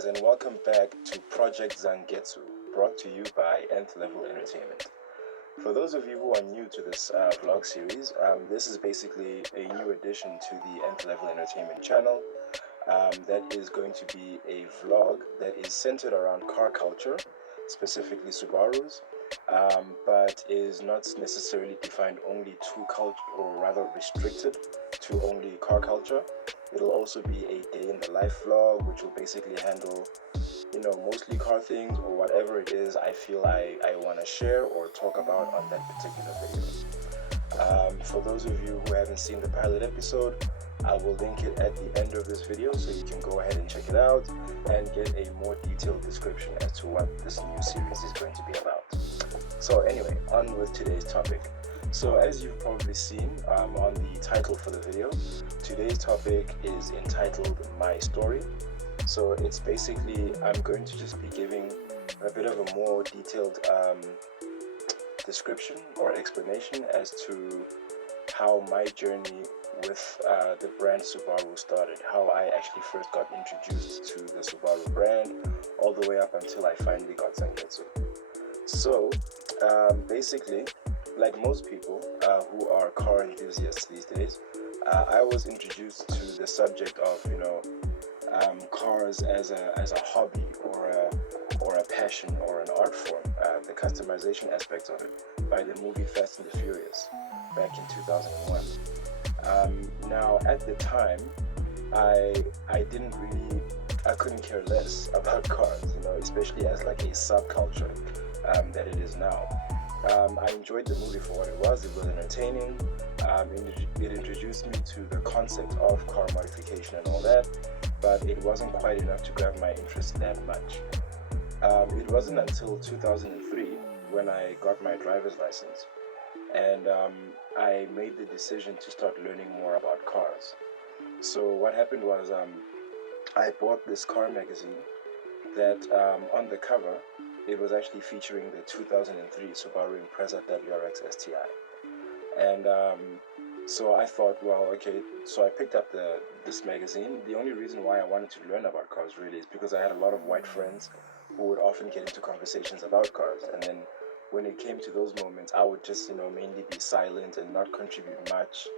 guys, and welcome back to Project Zangetsu, brought to you by Nth-Level Entertainment. For those of you who are new to this vlog series, this is basically a new addition to the Nth-Level Entertainment channel. That is going to be a vlog that is centered around car culture, specifically Subarus, but is not necessarily defined only to culture, or rather restricted to only car culture. It'll also be a day in the life vlog, which will basically handle, mostly car things or whatever it is I feel I want to share or talk about on that particular video. For those of you who haven't seen the pilot episode, I will link it at the end of this video so you can go ahead and check it out and get a more detailed description as to what this new series is going to be about. So anyway, on with today's topic. So as you've probably seen on the title for the video, today's topic is entitled My Story. So it's basically, I'm going to just be giving a bit of a more detailed description or explanation as to how my journey with the brand Subaru started, how I actually first got introduced to the Subaru brand, all the way up until I finally got Zangetsu. So basically, like most people who are car enthusiasts these days, I was introduced to the subject of cars as a hobby or a passion or an art form, the customization aspect of it, by the movie Fast and the Furious back in 2001. Now at the time, I couldn't care less about cars, especially as like a subculture that it is now. I enjoyed the movie for what it was. It was entertaining. It introduced me to the concept of car modification and all that, but it wasn't quite enough to grab my interest that much. It wasn't until 2003 when I got my driver's license, and I made the decision to start learning more about cars. So what happened was I bought this car magazine that on the cover, it was actually featuring the 2003 Subaru Impreza WRX STI. And so I thought, well, okay, so I picked up this magazine. The only reason why I wanted to learn about cars really is because I had a lot of white friends who would often get into conversations about cars. And then when it came to those moments, I would just, mainly be silent and not contribute much,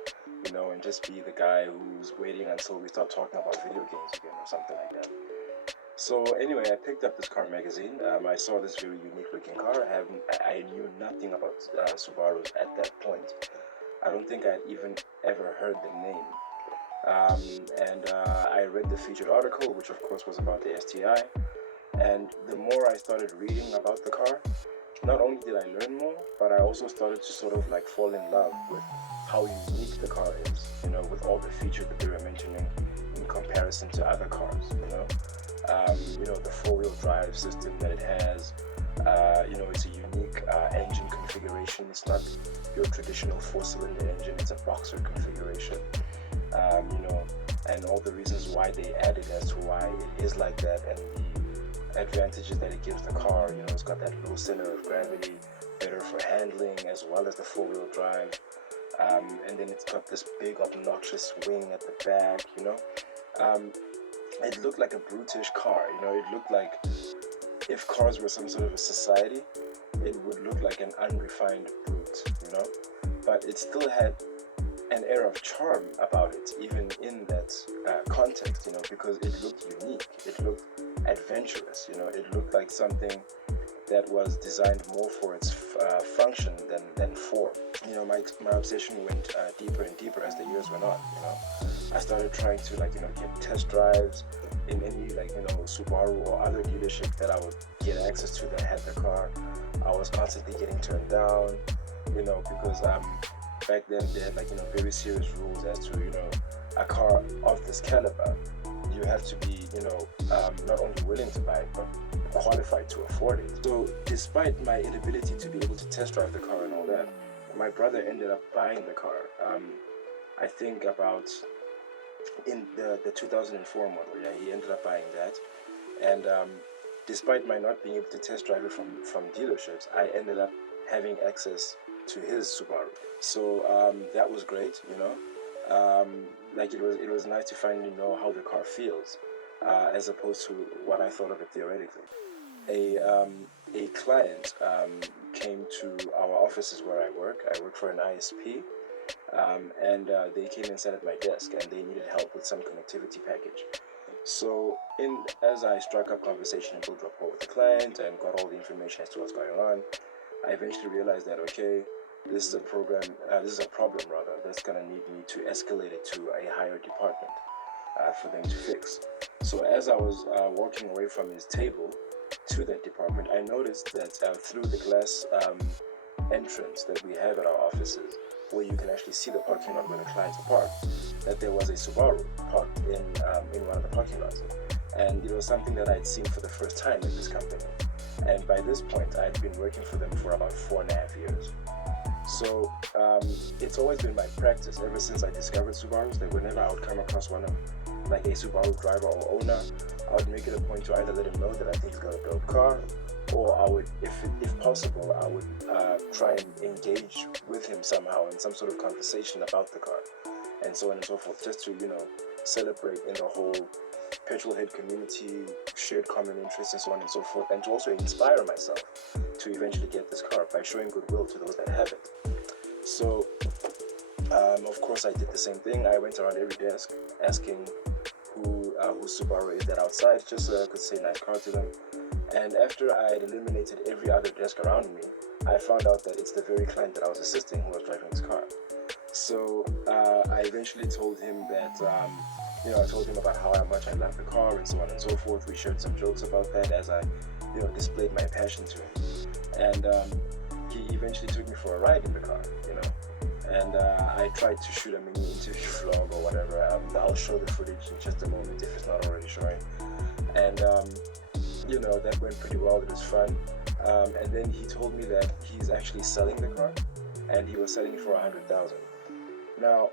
and just be the guy who's waiting until we start talking about video games again or something like that. So anyway, I picked up this car magazine. I saw this very unique looking car. I knew nothing about Subarus at that point. I don't think I'd even ever heard the name. And I read the featured article, which of course was about the STI. And the more I started reading about the car, not only did I learn more, but I also started to sort of like fall in love with how unique the car is, with all the features that they were mentioning in comparison to other cars, the four-wheel drive system that it has. It's a unique engine configuration. It's not your traditional four-cylinder engine. It's a boxer configuration. And all the reasons why they added as to why it is like that, and the advantages that it gives the car. It's got that low center of gravity, better for handling, as well as the four-wheel drive. And then it's got this big obnoxious wing at the back. It looked like a brutish car. It looked like if cars were some sort of a society, it would look like an unrefined brute, But it still had an air of charm about it, even in that context, because it looked unique. It looked adventurous, It looked like something that was designed more for its function than form. My obsession went deeper and deeper as the years went on. I started trying to get test drives in any Subaru or other dealership that I would get access to that had the car. I was constantly getting turned down, because back then they had very serious rules as to a car of this caliber. You have to be not only willing to buy it but qualified to afford it. So despite my inability to be able to test drive the car and all that, my brother ended up buying the car. I think about in the 2004 model. Yeah, he ended up buying that. And despite my not being able to test drive it from dealerships, I ended up having access to his Subaru. So that was great, it was nice to finally know how the car feels. as opposed to what I thought of it theoretically. A client came to our offices where I work. I work for an ISP, and they came and sat at my desk, and they needed help with some connectivity package. So, as I struck up conversation and built rapport with the client and got all the information as to what's going on, I eventually realized that this is a problem rather, that's gonna need me to escalate it to a higher department for them to fix. So as I was walking away from his table to that department, I noticed that through the glass entrance that we have at our offices, where you can actually see the parking lot where the clients are parked, that there was a Subaru parked in one of the parking lots. And it was something that I'd seen for the first time at this company. And by this point, I'd been working for them for about 4.5 years. So it's always been my practice ever since I discovered Subarus that whenever I would come across one of like a Subaru driver or owner, I would make it a point to either let him know that I think he's got a dope car, or I would, if possible, I would try and engage with him somehow in some sort of conversation about the car, and so on and so forth, just to celebrate in the whole petrol head community, shared common interests, and so on and so forth, and to also inspire myself to eventually get this car by showing goodwill to those that have it. So, of course, I did the same thing. I went around every desk asking who Subaru is that outside, just so I could say nice car to them. And after I had eliminated every other desk around me, I found out that it's the very client that I was assisting who was driving this car. So I eventually told him that, I told him about how much I loved the car and so on and so forth. We shared some jokes about that as I, displayed my passion to him. And he eventually took me for a ride in the car, And I tried to shoot a mini interview vlog or whatever. I'll show the footage in just a moment if it's not already showing. And, that went pretty well. It was fun. And then he told me that he's actually selling the car, and he was selling it for 100,000. Now,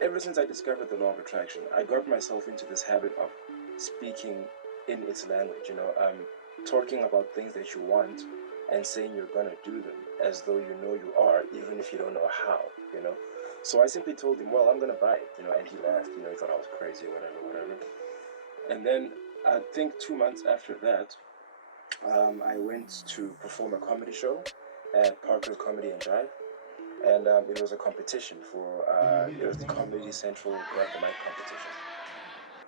ever since I discovered the law of attraction, I got myself into this habit of speaking in its language, talking about things that you want and saying you're gonna do them as though you know you are, even if you don't know how, So I simply told him, well, I'm gonna buy it, and he laughed, he thought I was crazy or whatever. And then I think 2 months after that, I went to perform a comedy show at Parker's Comedy and Jive. And it was a competition it was the Comedy Central Grab the Mic competition.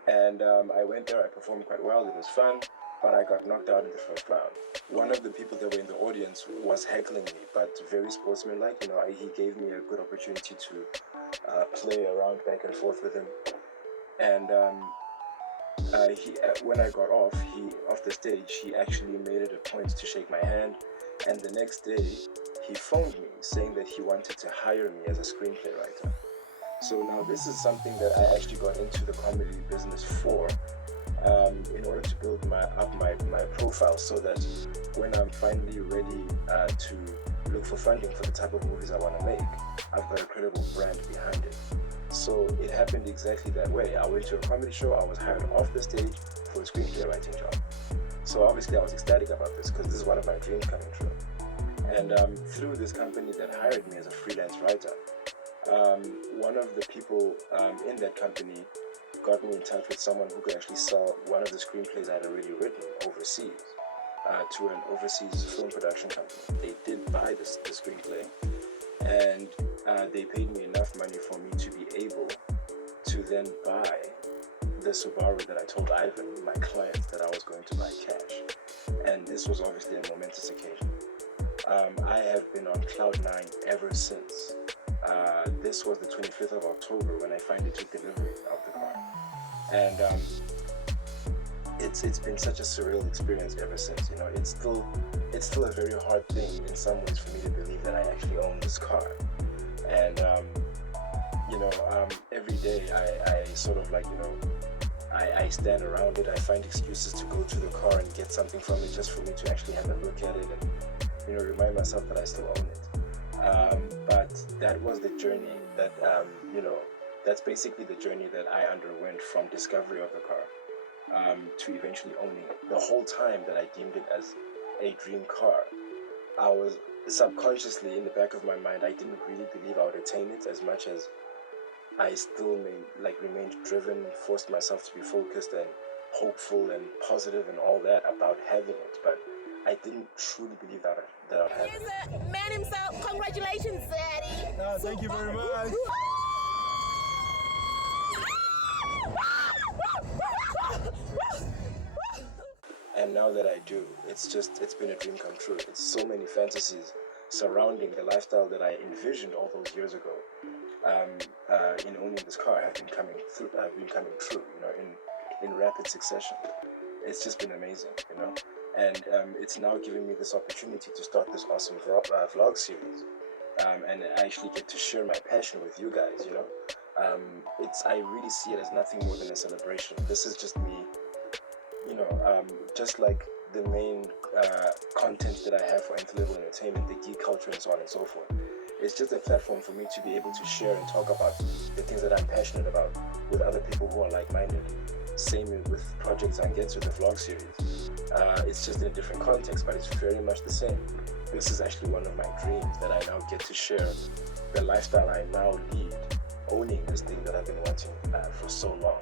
And I went there, I performed quite well, it was fun, but I got knocked out in the first round. One of the people that were in the audience was heckling me, but very sportsmanlike, he gave me a good opportunity to play around back and forth with him. And when I got off the stage, he actually made it a point to shake my hand, and the next day, he phoned me saying that he wanted to hire me as a screenplay writer. So now this is something that I actually got into the comedy business for, in order to build my profile, so that when I'm finally ready to look for funding for the type of movies I want to make, I've got a credible brand behind it. So it happened exactly that way. I went to a comedy show, I was hired off the stage for a screenplay writing job. So obviously I was ecstatic about this because this is one of my dreams coming true. And through this company that hired me as a freelance writer, one of the people in that company got me in touch with someone who could actually sell one of the screenplays I had already written overseas to an overseas film production company. They did buy the screenplay, and they paid me enough money for me to be able to then buy the Subaru that I told Ivan, my client, that I was going to buy cash. And this was obviously a momentous occasion. I have been on cloud 9 ever since. This was the 25th of October when I finally took delivery of the car. And it's been such a surreal experience ever since. It's still a very hard thing in some ways for me to believe that I actually own this car. And every day I sort of I stand around it. I find excuses to go to the car and get something from it just for me to actually have a look at it and remind myself that I still own it. But that was the journey that that's basically the journey that I underwent from discovery of the car to eventually owning it. The whole time that I deemed it as a dream car, I was subconsciously in the back of my mind, I didn't really believe I would attain it as much as I still remained driven, forced myself to be focused and hopeful and positive and all that about having it. But I didn't truly believe that I'd have it. Here's a man himself. Congratulations, Daddy. Thank you very much. And now that I do, it's been a dream come true. It's so many fantasies surrounding the lifestyle that I envisioned all those years ago. In owning this car have been coming true, in rapid succession. It's just been amazing, and it's now giving me this opportunity to start this awesome vlog series, and I actually get to share my passion with you guys. I really see it as nothing more than a celebration. This is just me, just like the main content that I have for Nth-Level Entertainment, the geek culture and so on and so forth. It's just a platform for me to be able to share and talk about the things that I'm passionate about with other people who are like-minded. Same with Project Zangetsu, the vlog series. It's just in a different context, but it's very much the same. This is actually one of my dreams, that I now get to share the lifestyle I now lead, owning this thing that I've been wanting for so long.